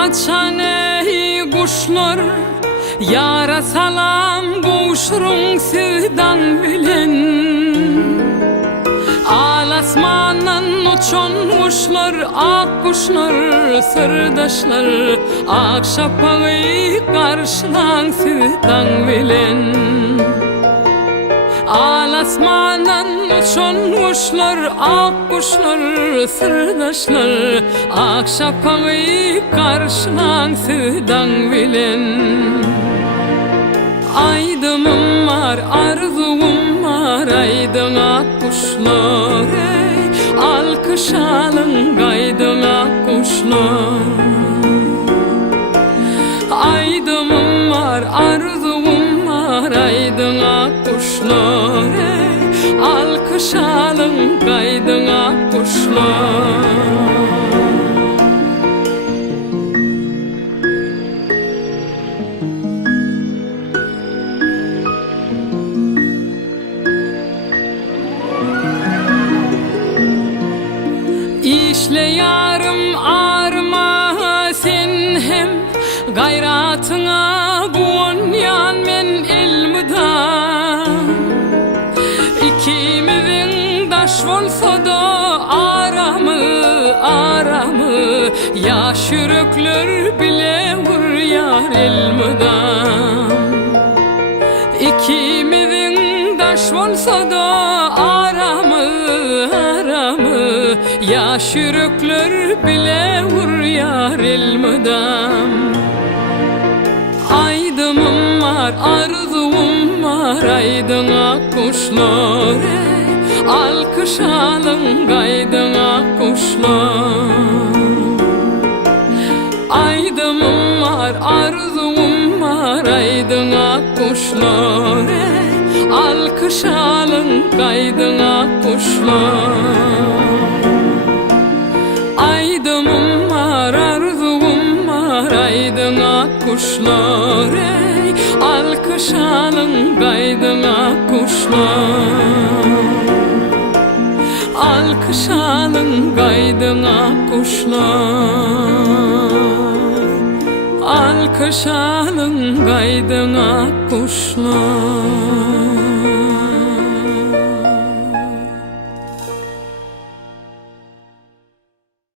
açan ey kuşlar, yara salam kuşurun sevdan bilen. Alasmandan uçan kuşlar, ak kuşlar, sırdaşlar, ak şapağı karşılan sevdan bilen. Alasmandan uçan kuşlar, ak kuşlar, sırdaşlar, ak şapağı karşılan sevdan bilen. Aydımım var, arzum var, aydın ak kuşlar, ey alkış alın gaydın ak kuşlar. Aydımım var, arzum var, aydın ak kuşlar, ey alkış alın gaydın ak kuşlar. İşle yarım arma sen hem gayratına buğunyan men elmüdan. İkimizin daş olsa da aramı yaş yürekler bile vur yar elmüdan. İkimizin daş olsa da aramı yaş yürekler bile vur yar elmüdan. Aydımım var, arzum var, aydın ak kuşlar, ey alkış alın gaydın ak kuşlar. Aydımım var, arzum var, aydın ak kuşlar, ey alkış alın gaydın ak kuşlar. Aydımım var, arzum var, aydın ak kuşlar, ey alkış alın gaydın ak kuşlar. Alkış alın gaydın ak kuşlar. Alkış alın gaydın ak kuşlar.